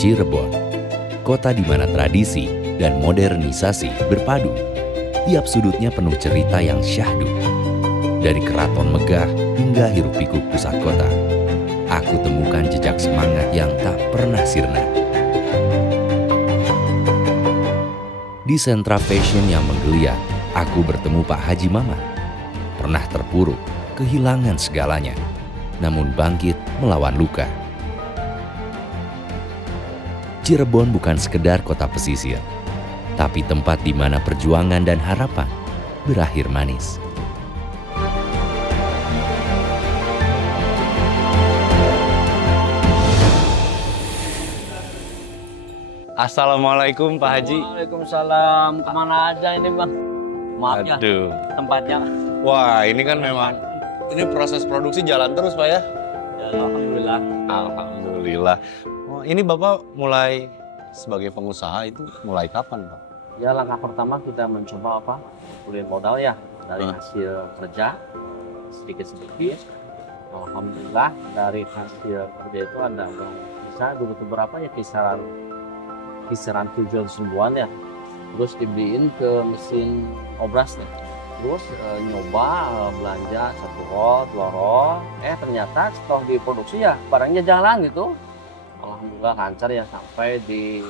Cirebon, kota di mana tradisi dan modernisasi berpadu. Tiap sudutnya penuh cerita yang syahdu. Dari keraton megah hingga hiruk-pikuk pusat kota, aku temukan jejak semangat yang tak pernah sirna. Di sentra fashion yang menggeliat, aku bertemu Pak Haji Mamat. Pernah terpuruk, kehilangan segalanya, namun bangkit melawan luka. Cirebon bukan sekedar kota pesisir, tapi tempat di mana perjuangan dan harapan berakhir manis. Assalamualaikum Pak Haji. Waalaikumsalam. Kemana aja ini Bang? Maaf ya, Aduh. tempatnya. Wah, ini kan memang ini proses produksi jalan terus Pak ya? Ya, alhamdulillah. Alhamdulillah. Oh, ini Bapak mulai sebagai pengusaha itu mulai kapan Pak? Ya, langkah pertama kita mencoba kumpulin modal ya dari hasil kerja sedikit-sedikit. Alhamdulillah dari hasil kerja itu ada bisa dulu berapa ya kisaran 700 ribuan ya. Terus dibeliin ke mesin obras nih. Terus nyoba belanja 1 roll, 2 roll. Ternyata setelah diproduksi ya barangnya jalan gitu. Alhamdulillah lancar ya sampai di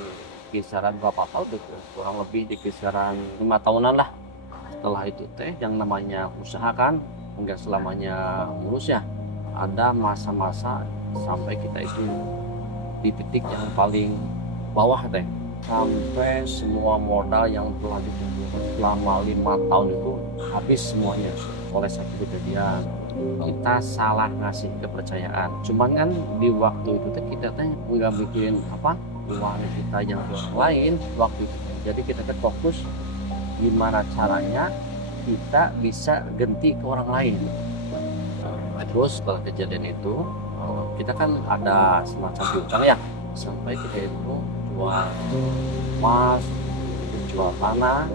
kisaran berapa tahun, kurang lebih di kisaran 5 tahunan lah. Setelah itu yang namanya usaha kan enggak selamanya mulus ya. Ada masa-masa sampai kita itu di titik yang paling bawah sampai semua modal yang telah dikumpulkan selama 5 tahun itu habis semuanya oleh satu kejadian. Kita salah ngasih kepercayaan. Cuman kan di waktu itu kita nggak bikin uang kita yang lain waktu itu. Jadi kita fokus gimana caranya kita bisa ganti ke orang lain. Terus setelah kejadian itu kita kan ada semacam piutang ya, sampai kita itu jual emas, jual tanah,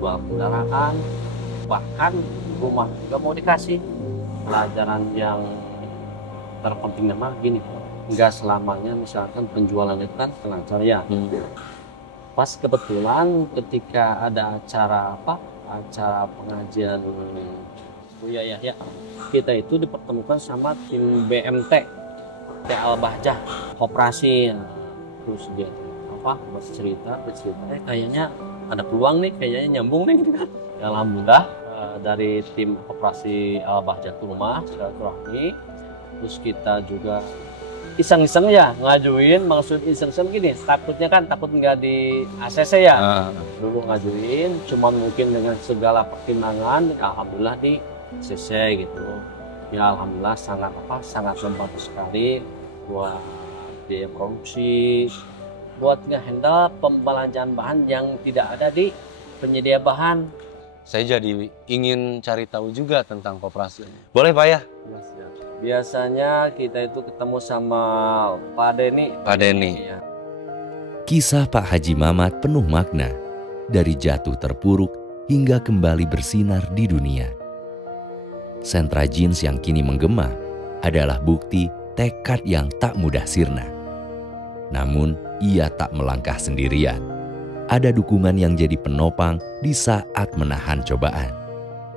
jual kendaraan, bahkan rumah juga mau dikasih. Pelajaran yang terpenting memang gini, nggak selamanya misalkan penjualan itu kan lancar ya. Pas kebetulan ketika ada acara pengajian ya, kita itu dipertemukan sama tim BMT Al-Bahjah Koperasi. Terus dia bercerita kayaknya ada peluang nih, kayaknya nyambung nih gitu kan. Alhamdulillah dari tim Koperasi Al-Bahjah ke rumah silaturahmi. Terus kita juga iseng-iseng ya ngajuin, maksud iseng-iseng gini, takut nggak di ACC ya. Dulu ngajuin, cuman mungkin dengan segala pertimbangan, alhamdulillah di ACC gitu. Ya alhamdulillah sangat membantu sekali buat biaya produksi, buat ngehandle pembelanjaan bahan yang tidak ada di penyedia bahan. Saya jadi ingin cari tahu juga tentang koperasi. Boleh Pak ya? Biasanya kita itu ketemu sama Pak Denny. Pak Denny. Ya. Kisah Pak Haji Mamat penuh makna, dari jatuh terpuruk hingga kembali bersinar di dunia. Sentra jeans yang kini menggema adalah bukti tekad yang tak mudah sirna. Namun, ia tak melangkah sendirian. Ada dukungan yang jadi penopang di saat menahan cobaan.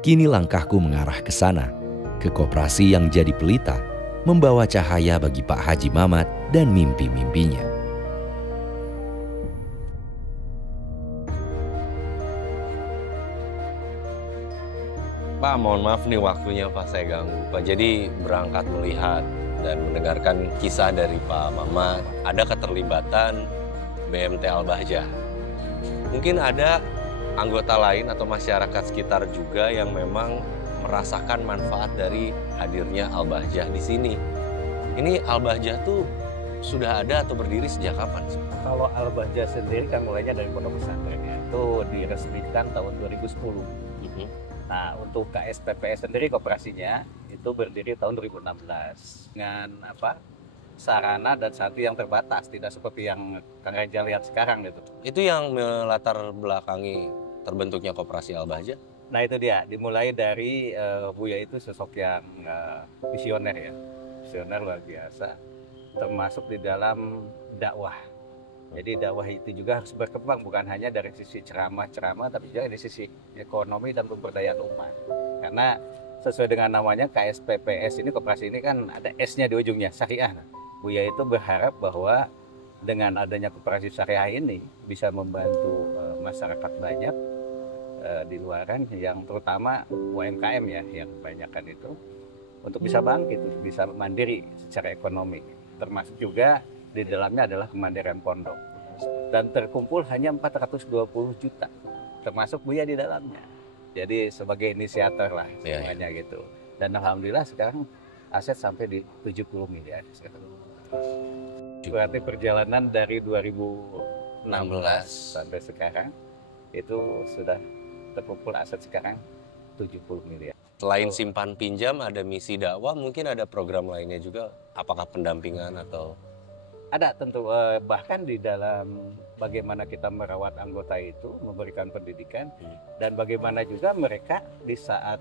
Kini langkahku mengarah ke sana, ke koperasi yang jadi pelita, membawa cahaya bagi Pak Haji Mamat dan mimpi-mimpinya. Pak, mohon maaf nih waktunya Pak saya ganggu Pak. Jadi berangkat melihat dan mendengarkan kisah dari Pak Mamat, ada keterlibatan BMT Al-Bahjah. Mungkin ada anggota lain atau masyarakat sekitar juga yang memang merasakan manfaat dari hadirnya Al-Bahjah di sini. Ini Al-Bahjah tuh sudah ada atau berdiri sejak kapan sih? Kalau Al-Bahjah sendiri kan mulainya dari pondok pesantren ya. Itu diresmikan tahun 2010. Nah, untuk KSPPS sendiri koperasinya itu berdiri tahun 2016 dengan sarana dan satu yang terbatas, tidak seperti yang Kang Reja lihat sekarang gitu. Itu yang melatar belakangi terbentuknya koperasi Al-Bahjah? Nah itu dia, dimulai dari Buya itu sosok yang visioner ya, visioner luar biasa, termasuk di dalam dakwah Jadi dakwah itu juga harus berkembang, bukan hanya dari sisi ceramah-ceramah, tapi juga dari sisi ekonomi dan pemberdayaan umat. Karena sesuai dengan namanya KSPPS ini, koperasi ini kan ada S-nya di ujungnya, syariah. Buya itu berharap bahwa dengan adanya koperasi syariah ini bisa membantu masyarakat banyak di luaran, yang terutama UMKM ya, yang kebanyakan itu untuk bisa bangkit, bisa mandiri secara ekonomi. Termasuk juga di dalamnya adalah kemandirian pondok, dan terkumpul hanya 420 juta, termasuk Buya di dalamnya. Jadi sebagai inisiator lah semuanya gitu. Dan alhamdulillah sekarang aset sampai di 70 miliar sekarang. Berarti perjalanan dari 2016 sampai sekarang itu sudah terkumpul aset sekarang 70 miliar. Selain simpan pinjam, ada misi dakwah, mungkin ada program lainnya juga, apakah pendampingan atau? Ada tentu, bahkan di dalam bagaimana kita merawat anggota itu, memberikan pendidikan, dan bagaimana juga mereka di saat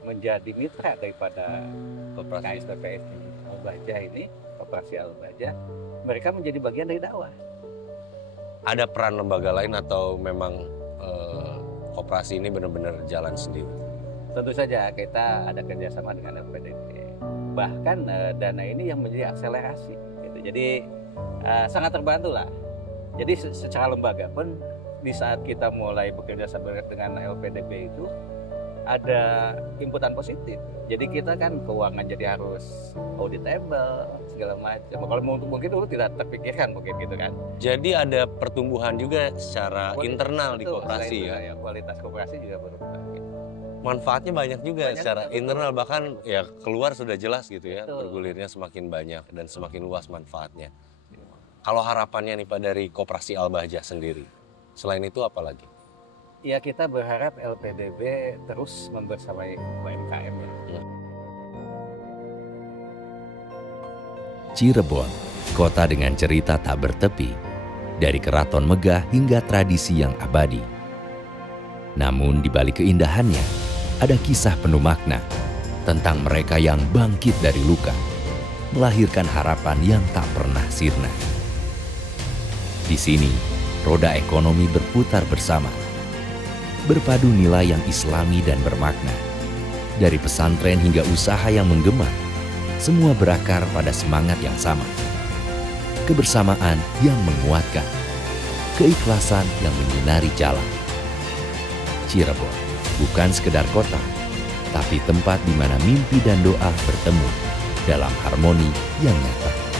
menjadi mitra daripada KSPPS Al-Bahjah ini, Koperasi Al-Bahjah, mereka menjadi bagian dari dakwah. Ada peran lembaga lain atau memang koperasi ini benar-benar jalan sendiri? Tentu saja kita ada kerjasama dengan LPDP. Bahkan dana ini yang menjadi akselerasi. Gitu. Jadi sangat terbantu lah. Jadi secara lembaga pun di saat kita mulai bekerja sama dengan LPDP itu ada inputan positif. Jadi kita kan keuangan jadi harus auditable segala macam. Kalau mungkin dulu tidak terpikirkan mungkin gitu kan. Jadi ada pertumbuhan juga secara internal di Betul, koperasi ya. Kualitas koperasi juga berubah. Gitu. Manfaatnya banyak juga secara juga, internal, bahkan ya keluar sudah jelas gitu ya. Betul. Bergulirnya semakin banyak dan semakin luas manfaatnya. Kalau harapannya nih Pak dari Koperasi Al-Bahjah sendiri, selain itu apa lagi? Ya kita berharap LPDB terus membersamai UMKM ya. Cirebon, kota dengan cerita tak bertepi, dari keraton megah hingga tradisi yang abadi. Namun di balik keindahannya, ada kisah penuh makna tentang mereka yang bangkit dari luka, melahirkan harapan yang tak pernah sirna. Di sini, roda ekonomi berputar bersama, berpadu nilai yang islami dan bermakna. Dari pesantren hingga usaha yang menggema, semua berakar pada semangat yang sama. Kebersamaan yang menguatkan, keikhlasan yang menyinari jalan. Cirebon bukan sekedar kota, tapi tempat di mana mimpi dan doa bertemu dalam harmoni yang nyata.